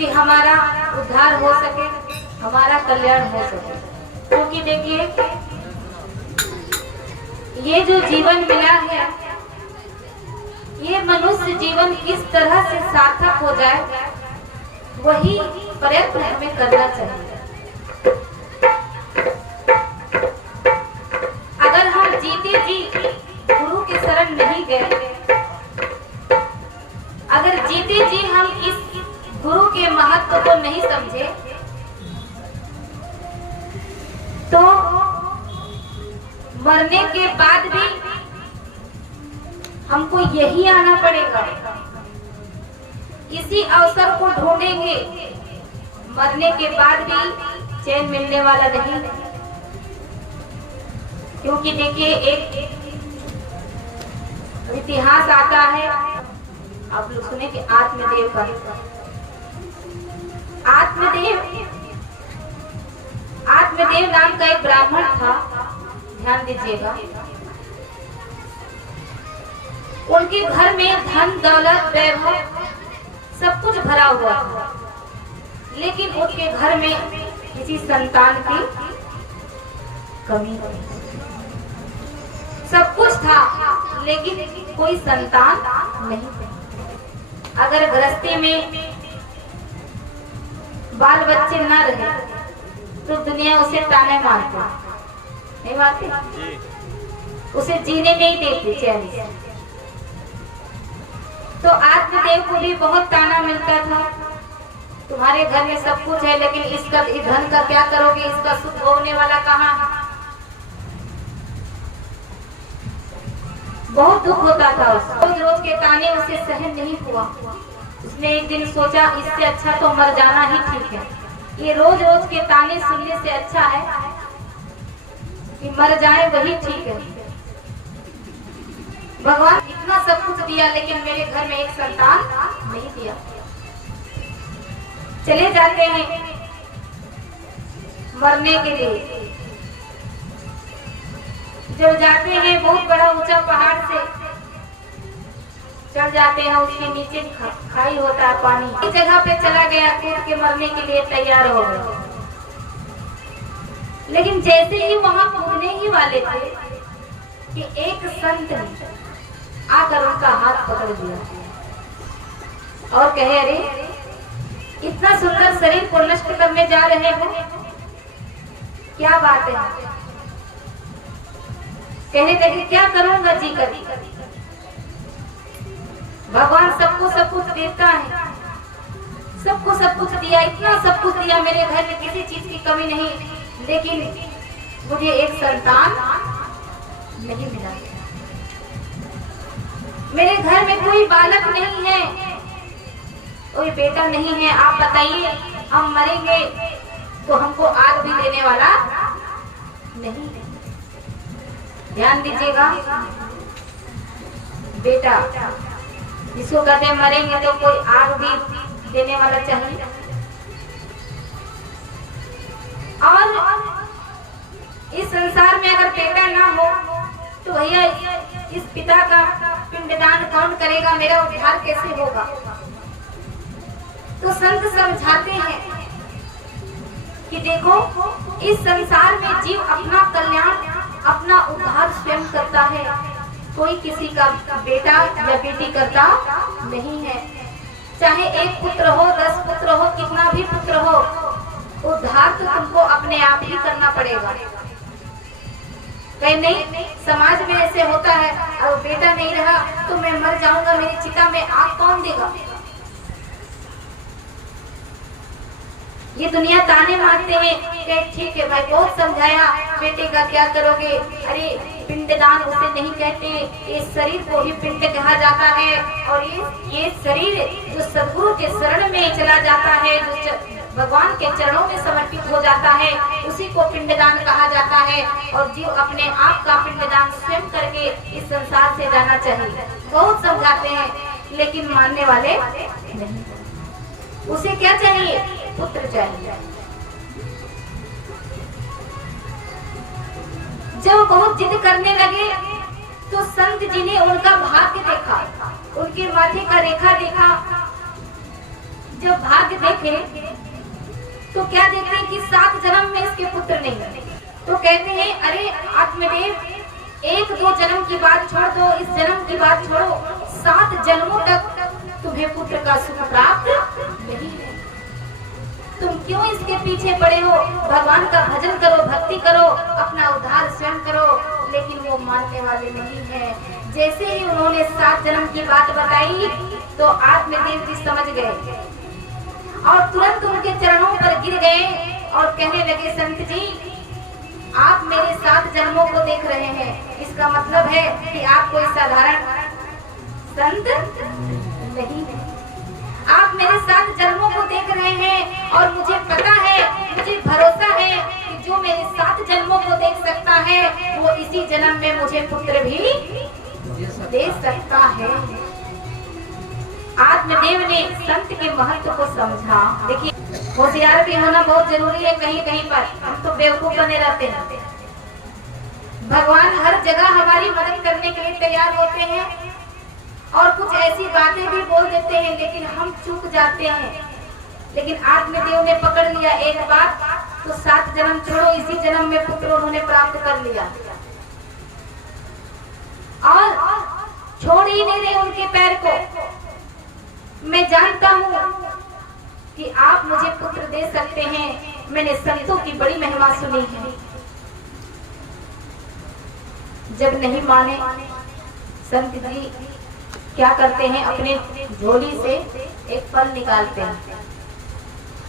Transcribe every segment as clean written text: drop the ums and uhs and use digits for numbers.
कि हमारा उद्धार हो सके, हमारा कल्याण हो सके। क्योंकि देखिए ये जो जीवन मिला है, ये मनुष्य जीवन किस तरह से सार्थक हो जाए, वही प्रयत्न हमें करना चाहिए। अगर हम जीते जी गुरु के शरण नहीं गए, अगर जीते जी हम इस गुरु के महत्व को नहीं समझे, तो मरने के बाद भी हमको यही आना पड़ेगा, इसी अवसर को ढूंढेंगे। मरने के बाद भी चैन मिलने वाला नहीं। क्योंकि देखिए एक इतिहास आता है, आप लोग सुने कि आत्मदेव का। आत्मदेव नाम का एक ब्राह्मण था, ध्यान दीजिएगा। उनके घर में धन दौलत वैभव सब कुछ भरा हुआ था, लेकिन उनके घर में किसी संतान की कमी थी। सब कुछ था लेकिन कोई संतान नहीं थी। अगर गृहस्थी में बाल बच्चे न रहे तो दुनिया उसे ताने मारती, नहीं मारती, उसे जीने नहीं देती चैन से। तो आत्मदेव को भी बहुत ताना मिलता था, तुम्हारे घर में सब कुछ है लेकिन इस धन का क्या करोगे, इसका सुख भोगने वाला कहाँ है। बहुत दुख होता था उसको, रोज रोज के ताने उसे सहन नहीं हुआ। उसने एक दिन सोचा इससे अच्छा तो मर जाना ही ठीक है, ये रोज रोज के ताने सुनने से अच्छा है कि मर जाए वही ठीक है। भगवान इतना सब कुछ दिया लेकिन मेरे घर में एक संतान नहीं दिया। चले जाते हैं मरने के लिए। जब जाते हैं बहुत बड़ा ऊंचा पहाड़ से चढ़ जाते हैं, उसके नीचे खाई होता है पानी। इस जगह पे चला गया, कूद के मरने के लिए तैयार हो गए। लेकिन जैसे ही वहां कूदने ही वाले थे कि एक संत ने आकर उनका हाथ पकड़ लिया और कहे, अरे इतना सुंदर शरीर को नष्ट करने जा रहे हो, क्या बात है। कहने लगे क्या करूंगा जी कर। भगवान सबको सब कुछ देता है, सबको सब कुछ दिया, इतना सब कुछ दिया, मेरे घर में किसी चीज की कमी नहीं, लेकिन मुझे एक संतान नहीं मिला। मेरे घर में कोई बालक नहीं है, कोई बेटा नहीं है। आप बताइए हम मरेंगे तो हमको आग भी देने वाला नहीं है। ध्यान दीजिएगा, बेटा जिसको कहते हैं मरेंगे तो कोई आग भी देने वाला चाहिए। और इस संसार में अगर बेटा ना हो तो भैया इस पिता का पिंडदान कौन करेगा, मेरा उद्धार कैसे होगा। तो संत समझाते हैं कि देखो इस संसार में जीव अपना कल्याण, अपना उद्धार स्वयं करता है, कोई किसी का बेटा या बेटी करता नहीं है। चाहे एक पुत्र हो, 10 पुत्र हो, कितना भी पुत्र हो, उद्धार तो तुमको अपने आप ही करना पड़ेगा। कहीं नहीं समाज में ऐसे होता है, और बेटा नहीं रहा तो मैं मर जाऊंगा, मेरी चिता में आग कौन देगा। ये दुनिया ताने मारते हैं, ठीक है भाई बहुत समझाया, बेटे का क्या करोगे। अरे पिंडदान उसे नहीं कहते, इस शरीर को ही पिंड कहा जाता है। और ये शरीर जो सद्गुरु के शरण में चला जाता है, जो भगवान के चरणों में समर्पित हो जाता है, उसी को पिंडदान कहा जाता है। और जीव अपने आप का पिंडदान स्वयं करके इस संसार से जाना चाहिए। बहुत समझाते हैं लेकिन मानने वाले नहीं। उसे क्या चाहिए, पुत्र चाहिए। जब बहुत जिद करने लगे तो संत जी ने उनका भाग्य देखा, उनके माथे का रेखा देखा, जब भाग्य देखे तो क्या देखते हैं कि 7 जन्म में इसके पुत्र नहीं है। तो कहते हैं अरे आत्मदेव, 1-2 जन्म की बात छोड़ दो, इस जन्म की बात छोड़ो, 7 जन्मों तक तुम्हें पुत्र का सुख प्राप्त नहीं है। तुम क्यों इसके पीछे पड़े हो? भगवान का भजन करो, भक्ति करो, अपना उद्धार स्वयं करो। लेकिन वो मानने वाले नहीं है। जैसे ही उन्होंने 7 जन्म की बात बताई तो आत्मदेव जी समझ गए और तुरंत उनके चरणों पर गिर गए और कहने लगे, संत जी आप मेरे 7 जन्मों को देख रहे हैं, इसका मतलब है कि आप कोई साधारण संत नहीं है। आप मेरे 7 जन्मों को देख रहे हैं और मुझे पता है, मुझे भरोसा है कि जो मेरे 7 जन्मों को देख सकता है वो इसी जन्म में मुझे पुत्र भी दे सकता है। आत्मदेव ने संत के महत्व को समझा। देखिए होशियार भी होना बहुत जरूरी है। कहीं कहीं पर हम तो बेवकूफ बने रहते हैं। भगवान हर जगह हमारी मदद करने के लिए तैयार होते हैं और कुछ ऐसी बातें भी बोल देते हैं, लेकिन हम चूक जाते हैं। लेकिन आत्मदेव ने पकड़ लिया एक बात, तो 7 जन्म छोड़ो, इसी जन्म में पुत्र उन्होंने प्राप्त कर लिया और छोड़ ही नहीं रहे उनके पैर को। मैं जानता हूँ कि आप मुझे पुत्र दे सकते हैं। मैंने संतों की बड़ी महिमा सुनी है। जब नहीं माने संत जी क्या करते हैं, अपने झोली से एक फल निकालते हैं,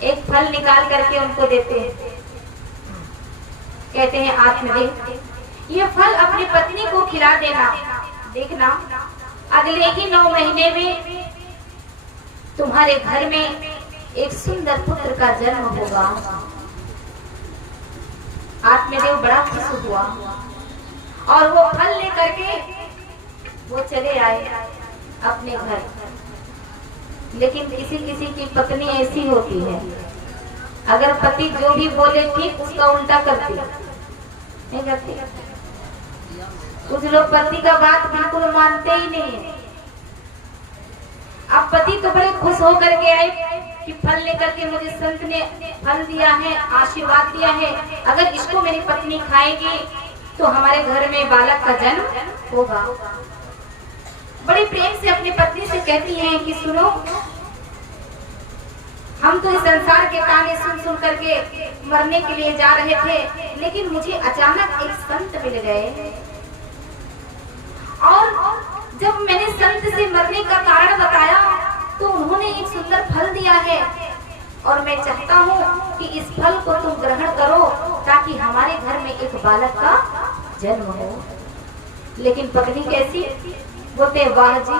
एक फल निकाल करके उनको देते हैं। कहते हैं आत्मदेव ये फल अपनी पत्नी को खिला देना, देखना अगले ही 9 महीने में तुम्हारे घर में एक सुंदर पुत्र का जन्म होगा। आत्मदेव बड़ा खुश हुआ और वो फल लेकर के वो चले आए अपने घर। लेकिन किसी किसी की पत्नी ऐसी होती है, अगर पति जो भी बोले ठीक उसका उल्टा करती नहीं करती। कुछ लोग पति का बात बिल्कुल मानते ही नहीं है। अब पति तो बड़े खुश होकर के आए कि फल लेकर के मुझे संत ने फल दिया है, आशीर्वाद दिया है, अगर इसको मेरी पत्नी खाएगी तो हमारे घर में बालक का जन्म होगा। बड़े प्रेम से अपनी पत्नी से कहती हैं कि सुनो, हम तो इस संसार के ताने सुन सुन करके मरने के लिए जा रहे थे, लेकिन मुझे अचानक एक संत मिल गए और जब मैंने संत से मरने का कारण बताया तो उन्होंने एक सुंदर फल दिया है और मैं चाहता हूँ कि इस फल को तुम ग्रहण करो ताकि हमारे घर में एक बालक का जन्म हो। लेकिन पत्नी कैसी बोलते, वाह जी,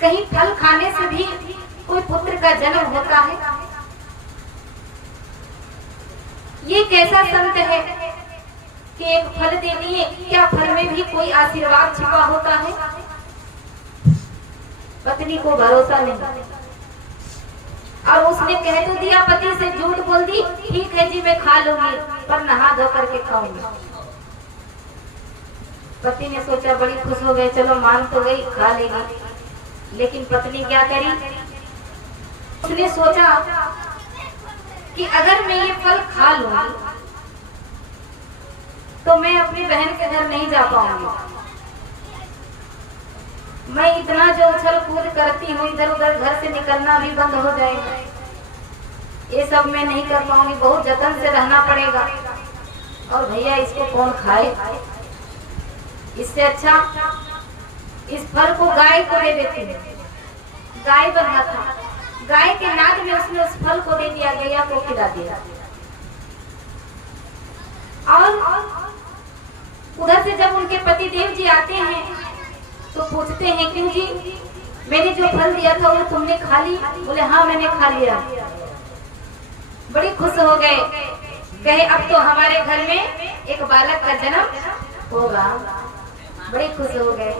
कहीं फल खाने से भी कोई पुत्र का जन्म होता है? ये कैसा संत है कि एक फल दे दिए, क्या फल में भी कोई आशीर्वाद छिपा होता है? पत्नी को भरोसा नहीं और उसने कह तो दिया, पति से झूठ बोल दी, ठीक है जी मैं खा लूंगी पर नहा धो करके खाऊंगी। पति ने सोचा, बड़ी खुश हो गए, चलो मान तो गई, खा लेगी। लेकिन पत्नी क्या करी, उसने सोचा कि अगर मैं ये फल खा लूंगी तो मैं अपनी बहन के घर नहीं जा पाऊंगी। मैं इतना जो उछल कूद करती हूँ, इधर उधर घर से निकलना भी बंद हो जाएगा, ये सब मैं नहीं कर पाऊंगी, बहुत जतन से रहना पड़ेगा। और भैया इसको कौन खाए, इससे अच्छा इस फल को गाय को दे देती हूँ। गाय बना था, गाय के नाद में उसने उस फल को दे दिया, गैया को खिला दिया। और उधर से जब उनके पति देव जी आते हैं तो पूछते हैं, क्यों जी, मैंने जो फल दिया था वो तुमने खा ली? बोले हाँ मैंने खा लिया। बड़ी खुश हो गए, कहे अब तो हमारे घर में एक बालक का जन्म होगा। बड़े खुश हो गए।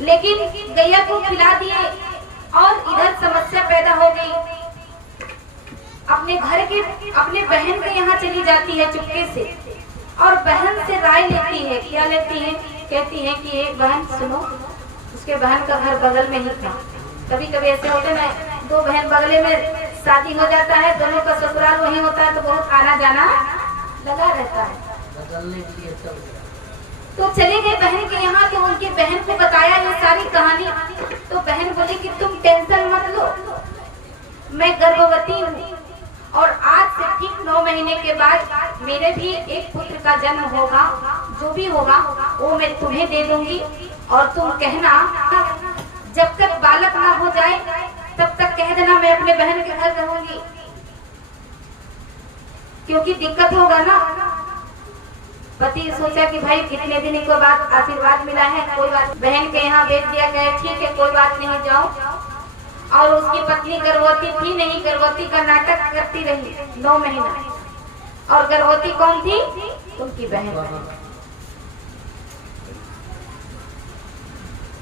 लेकिन गैया को खिला दिए और इधर समस्या पैदा हो गई। अपने घर के अपने बहन के यहाँ चली जाती है चुपके से और बहन से राय लेती है। क्या लेती है? कहती है कि एक बहन सुनो, उसके बहन का घर बगल में ही था, कभी कभी ऐसे होते ना, दो बहन बगले में शादी हो जाता है, दोनों का ससुराल वही होता है, तो बहुत आना जाना लगा रहता है। तो चले गए बहन के यहाँ, तो उनकी बहन को बताया ये सारी कहानी। तो बहन बोली कि तुम टेंशन मत लो, मैं गर्भवती हूँ और आज से ठीक 9 महीने के बाद मेरे भी एक पुत्र का जन्म होगा। जो भी होगा वो मैं तुम्हें दे दूंगी, और तुम कहना जब तक बालक ना हो जाए तब तक कह देना मैं अपने बहन के घर रहूंगी, क्योंकि दिक्कत होगा ना। पति सोचा कि भाई कितने दिन के बाद आशीर्वाद मिला है, कोई बात, बहन के यहाँ भेज दिया गया, ठीक है कोई बात नहीं, जाओ। और उसकी पत्नी गर्भवती थी नहीं, गर्भवती का नाटक करती रही 9 महीना। और गर्भवती कौन थी? उनकी बहन।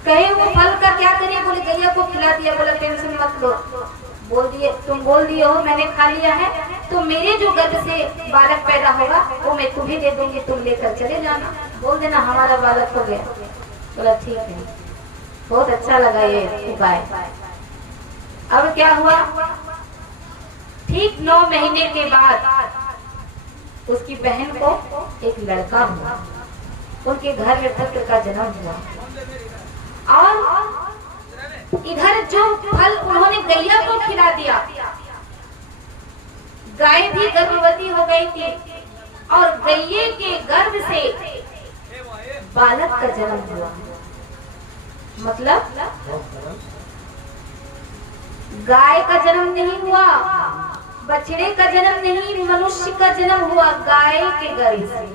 कहे वो फल का क्या करिए? बोले गैया को खिला दिया। बोला टेंशन मत लो, बोल दिए, तुम बोल दिए हो मैंने खा लिया है, तो मेरे जो गर्भ से बालक पैदा होगा वो मैं तुम्हें दे दूंगी, तुम लेकर चले जाना, बोल देना हमारा बालक हो गया। बोला ठीक है, बहुत अच्छा लगा ये उपाय। अब क्या हुआ? ठीक 9 महीने के बाद उसकी बहन को एक लड़का हुआ, उनके घर में पुत्र का जन्म हुआ। और इधर जो फल उन्होंने गैया को खिला दिया, गाय भी गर्भवती हो गई थी और गैये के गर्भ से बालक का जन्म हुआ। मतलब गाय का जन्म नहीं हुआ, बछड़े का जन्म नहीं, मनुष्य का जन्म हुआ गाय के गर्भ से।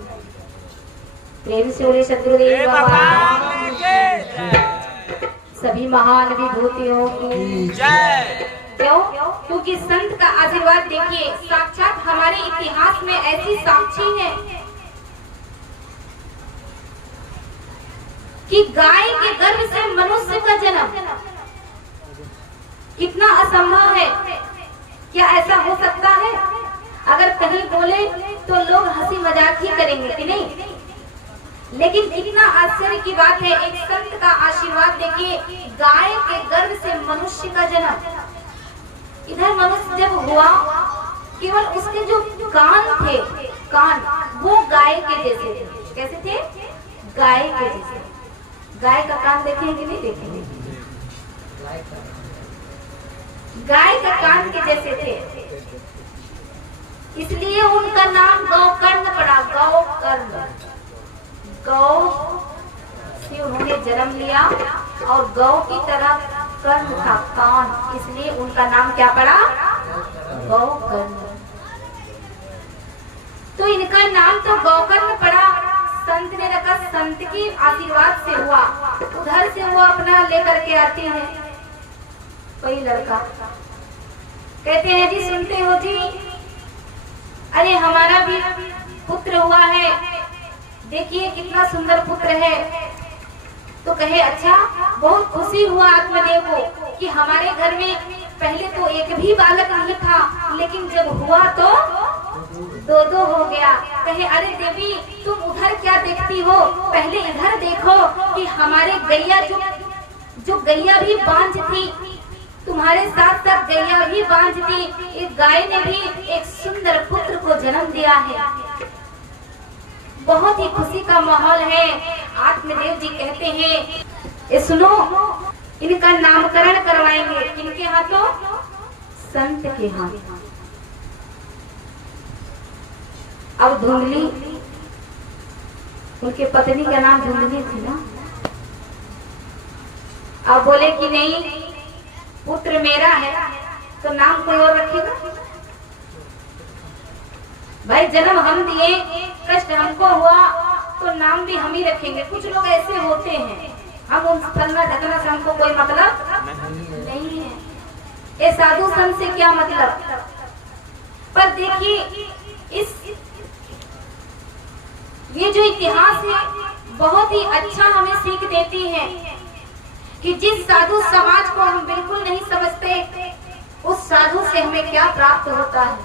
प्रेम से बोले सतगुरुदेव बाबा सभी महान विभूतियों की जय। क्यों? क्योंकि संत का आशीर्वाद देखिए, साक्षात हमारे इतिहास में ऐसी साक्षी है कि गाय के गर्भ से मनुष्य का जन्म कितना असंभव है। क्या ऐसा हो सकता है? अगर कहीं बोले तो लोग हंसी मजाक ही करेंगे कि नहीं, लेकिन कितना आश्चर्य की बात है। एक संत का आशीर्वाद देखिए, गाय के गर्भ से मनुष्य का जन्म। इधर मनुष्य जब हुआ, केवल उसके जो कान थे, कान वो गाय के जैसे थे। कैसे थे? गाय के जैसे। गाय का कान देखेंगे कि नहीं देखेंगे? गाय का कान के जैसे थे, इसलिए उनका नाम गौकर्ण पड़ा। गौकर्ण, गौ से उन्होंने जन्म लिया और गौ की तरह कर्ण था, कान, इसलिए उनका नाम क्या पड़ा? गौकर्ण। तो इनका नाम तो गौकर्ण पड़ा। संत ने रखा, संत की आशीर्वाद से हुआ। उधर से वो अपना लेकर के आते हैं कोई लड़का, कहते हैं जी सुनते हो जी, अरे हमारा भी पुत्र हुआ है, देखिए कितना सुंदर पुत्र है। तो कहे अच्छा, बहुत खुशी हुआ आत्मदेव को कि हमारे घर में पहले तो एक भी बालक नहीं था, लेकिन जब हुआ तो 2 हो गया। कहे अरे देवी तुम उधर क्या देखती हो, पहले इधर देखो कि हमारे गैया जो गैया भी बांझ थी, तुम्हारे साथ साथ गैया भी बांझ थी, एक गाय ने भी एक सुंदर पुत्र को जन्म दिया है। बहुत ही खुशी का माहौल है। आत्मदेव जी कहते हैं सुनो, इनका नामकरण करवाएंगे। किनके हाथों? संत के हाथ। अब धुंधली, उनके पत्नी का नाम धुंधली थी ना। अब बोले कि नहीं, पुत्र मेरा है तो नाम कोई और रखेगा? भाई जन्म हम दिए, कष्ट हमको हुआ तो नाम भी हम ही रखेंगे। कुछ लोग ऐसे होते हैं, हम उन फलना ढकना से हमको कोई मतलब नहीं है। ये साधु संत से क्या मतलब? पर देखिए ये जो इतिहास है बहुत ही अच्छा हमें सीख देती है कि जिस साधु समाज को हम बिल्कुल नहीं समझते, उस साधु से हमें क्या प्राप्त होता है।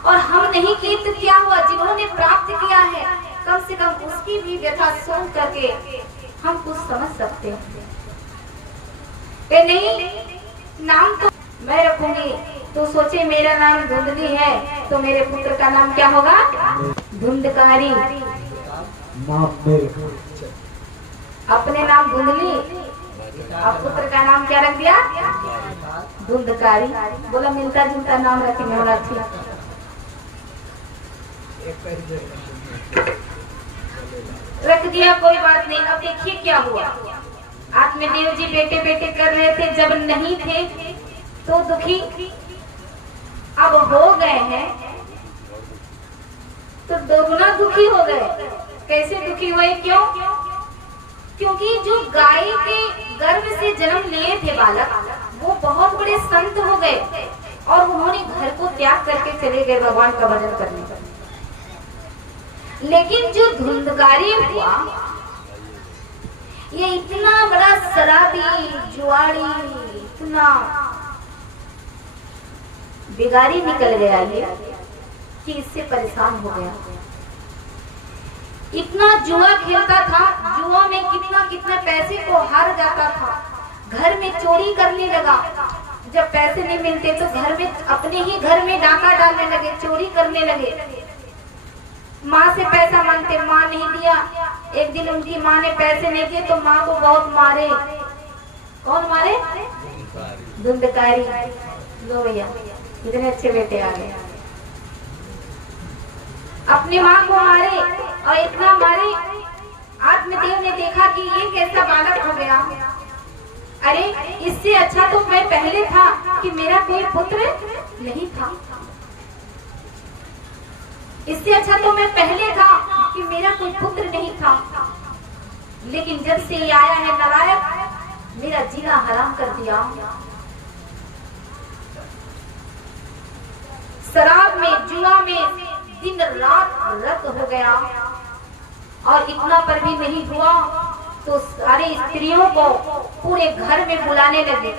और हम नहीं किए तो क्या हुआ, जिन्होंने प्राप्त किया है कम से कम उसकी भी व्यथा सुन करके हम कुछ समझ सकते हैं। कि नहीं, नाम तो मैं रखूंगी। तो सोचे मेरा नाम धुंधली है तो मेरे पुत्र का नाम क्या होगा? धुंधकारी। अपने नाम धुंधली, अब पुत्र का नाम क्या रख दिया? धुंधकारी। बोला मिलता जुलता नाम रखेंगे, बोला ठीक। रख दिया, कोई बात नहीं। अब देखिए क्या हुआ। आत्मदेव जी बेटे बेटे कर रहे थे, जब नहीं थे तो दुखी, अब हो गए हैं तो दोगुना दुखी हो गए। कैसे दुखी हुए? क्यों? क्योंकि जो गाय के गर्भ से जन्म लिए थे बालक, वो बहुत बड़े संत हो गए और उन्होंने घर को त्याग करके चले गए भगवान का भजन करने। लेकिन जो धुंधकारी हुआ, ये इतना बड़ा शराबी, जुआड़ी, इतना बिगाड़ी निकल गया ये कि इससे परेशान हो गया। इतना जुआ खेलता था, जुआ में कितना कितना पैसे को हार जाता था। घर में चोरी करने लगा, जब पैसे नहीं मिलते तो घर में, अपने ही घर में डाका डालने लगे, चोरी करने लगे। माँ से पैसा मांगते, माँ नहीं दिया। एक दिन उनकी माँ ने पैसे नहीं दिए तो माँ को बहुत मारे। कौन मारे? धुंधकारी। लो भैया, इतने अच्छे बेटे आ गए। अपनी माँ को मारे और इतना मारे, आत्मदेव ने देखा कि ये कैसा बालक हो गया। अरे इससे अच्छा तो मैं पहले था कि मेरा कोई पुत्र नहीं था। इससे अच्छा तो मैं पहले था कि मेरा कोई पुत्र नहीं था। लेकिन जब से ये आया है नालायक, मेरा जीना हराम कर दिया। शराब में, जुआ में दिन रात रत हो गया। और इतना पर भी नहीं हुआ तो सारी स्त्रियों को पूरे घर में बुलाने लगे।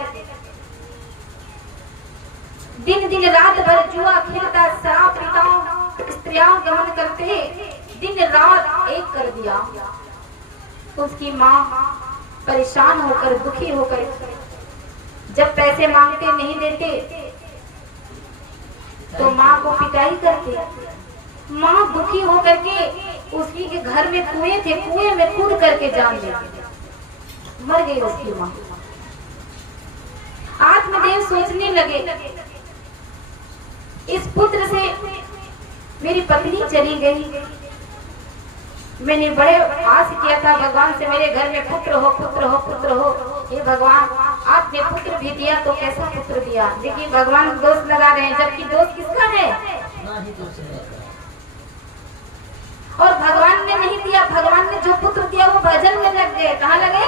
दिन दिन रात भर जुआ खेलता, शराब पीता, स्त्रियां गमन करते, दिन रात एक कर दिया। उसकी माँ परेशान होकर, दुखी होकर, जब पैसे मांगते नहीं देते तो माँ को पिटाई करते। माँ दुखी होकर के, उसकी के घर में कुएं थे, कुएं में कूद करके जान लेती। मर गई उसकी माँ। आत्मदेव सोचने लगे, इस पुत्र से मेरी पत्नी चली गई। मैंने बड़े आस किया था भगवान से, मेरे घर में पुत्र हो, पुत्र हो, पुत्र हो। ये भगवान, आपने पुत्र भी दिया तो कैसा पुत्र दिया? देखिए भगवान दोष लगा रहे हैं, जबकि दोष किसका है? और भगवान ने नहीं दिया। भगवान ने जो पुत्र दिया वो भजन में लग गए। कहाँ लगे?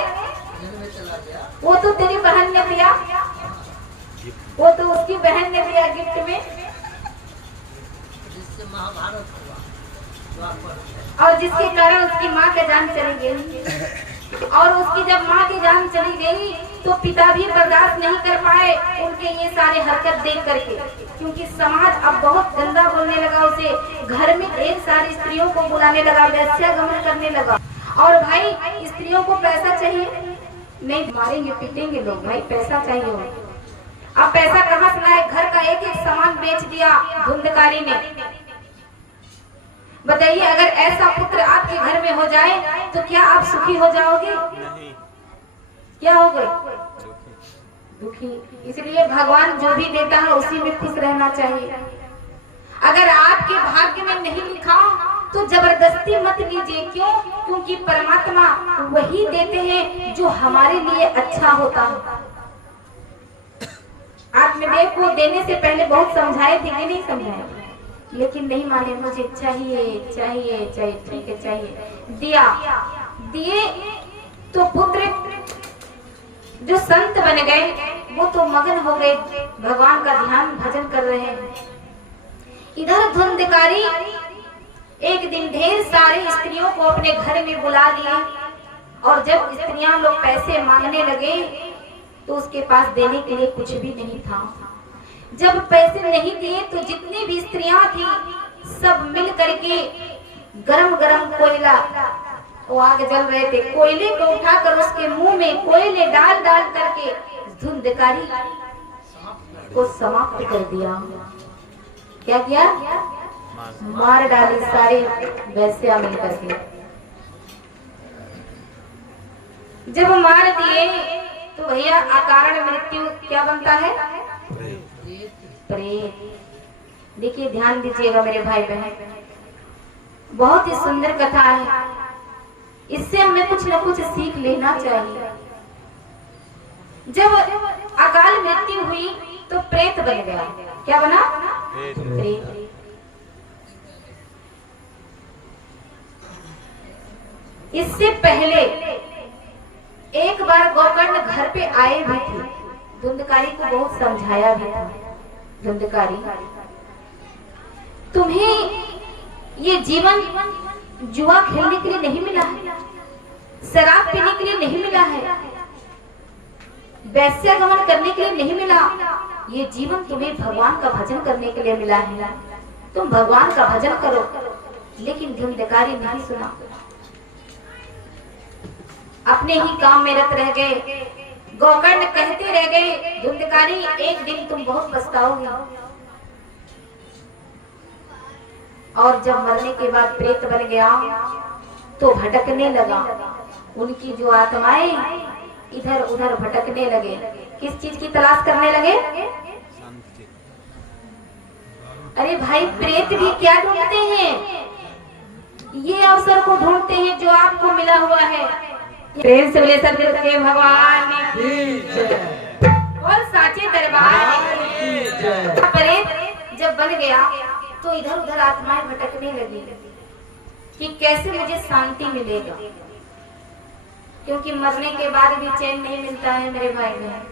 वो तो तेरी बहन ने दिया, वो तो उसकी बहन ने दिया गिफ्ट में, जिससे महाभारत हुआ और जिसके कारण उसकी माँ की जान चली गई। और उसकी जब माँ की जान चली गई तो पिता भी बर्दाश्त नहीं कर पाए उनके ये सारे हरकत देख करके, क्योंकि समाज अब बहुत गंदा बोलने लगा उसे। घर में ढेर सारी स्त्रियों को बुलाने लगा, वेश्यागमन करने लगा। और भाई स्त्रियों को पैसा चाहिए, नहीं मारेंगे पीटेंगे लोग, भाई पैसा चाहिए। अब पैसा कहाँ से लाए? घर का एक एक सामान बेच दिया धुंधकारी ने। बताइए, अगर ऐसा पुत्र आपके घर में हो जाए तो क्या आप सुखी हो जाओगे? नहीं। क्या हो गए? दुखी। इसलिए भगवान जो भी देता है उसी में खुश रहना चाहिए। अगर आपके भाग्य में नहीं लिखा तो जबरदस्ती मत लीजिए। क्यों? क्योंकि परमात्मा वही देते हैं जो हमारे लिए अच्छा होता है। आत्मदेव को देने से पहले बहुत समझाए थे कि नहीं समझाए, लेकिन नहीं माने। मुझे चाहिए चाहिए चाहिए, ठीक है चाहिए, दिया। दिए तो पुत्र जो संत बन गए वो तो मगन हो गए, भगवान का ध्यान भजन कर रहे हैं। इधर धुंधकारी एक दिन ढेर सारी स्त्रियों को अपने घर में बुला लिया। और जब स्त्रियां लोग पैसे मांगने लगे तो उसके पास देने के लिए कुछ भी नहीं था। जब पैसे नहीं दिए तो जितनी भी स्त्रियां थी सब मिल करके गरम गरम कोयला, वो आग जल रहे थे, कोयले को उठाकर उसके मुंह में कोयले डाल डाल करके धुंधकारी को समाप्त कर दिया। क्या किया? मार डाली सारे वैश्या मिलकर के। जब मार दिए तो भैया अकारण मृत्यु क्या बनता है? प्रेत। देखिए ध्यान दीजिएगा मेरे भाई बहन, बहुत ही सुंदर कथा है, इससे हमें कुछ न कुछ सीख लेना चाहिए। जब अकाल मृत्यु हुई तो प्रेत बन गया। क्या बना? प्रेत। इससे पहले एक बार गोकर्ण घर पे आए भी थे, धुंधकारी को बहुत समझाया भी था। धुंधकारी, तुम्हें ये जीवन जुआ खेलने के लिए नहीं मिला है, शराब पीने के लिए नहीं मिला है, वैश्यागमन करने के लिए नहीं मिला। ये जीवन तुम्हें भगवान का भजन करने के लिए मिला है, तुम भगवान का भजन करो। लेकिन धुंधकारी नहीं सुना, अपने ही काम में रत रह गए। गोकर्ण कहते रह गए, धुंधकारी एक दिन तुम बहुत पछताओगे। और जब मरने के बाद प्रेत बन गया तो भटकने लगा। उनकी जो आत्माएं इधर उधर भटकने लगे। किस चीज की तलाश करने लगे? अरे भाई, प्रेत भी क्या ढूंढते हैं? ये अवसर को ढूंढते हैं जो आपको मिला हुआ है। प्रेम से बोले सतगुरु के भगवान और साचे दरबार। प्रेत जब बन गया तो इधर उधर आत्माएं भटकने लगी कि कैसे मुझे शांति मिलेगा, क्योंकि मरने के बाद भी चैन नहीं मिलता है मेरे भाई बहन।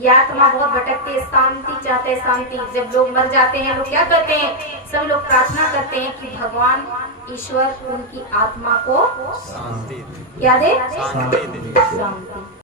ये आत्मा बहुत भटकते है, शांति चाहते हैं, शांति। जब लोग मर जाते हैं लोग क्या करते हैं? सब लोग प्रार्थना करते हैं कि भगवान ईश्वर उनकी आत्मा को शांति क्या दे? शांति।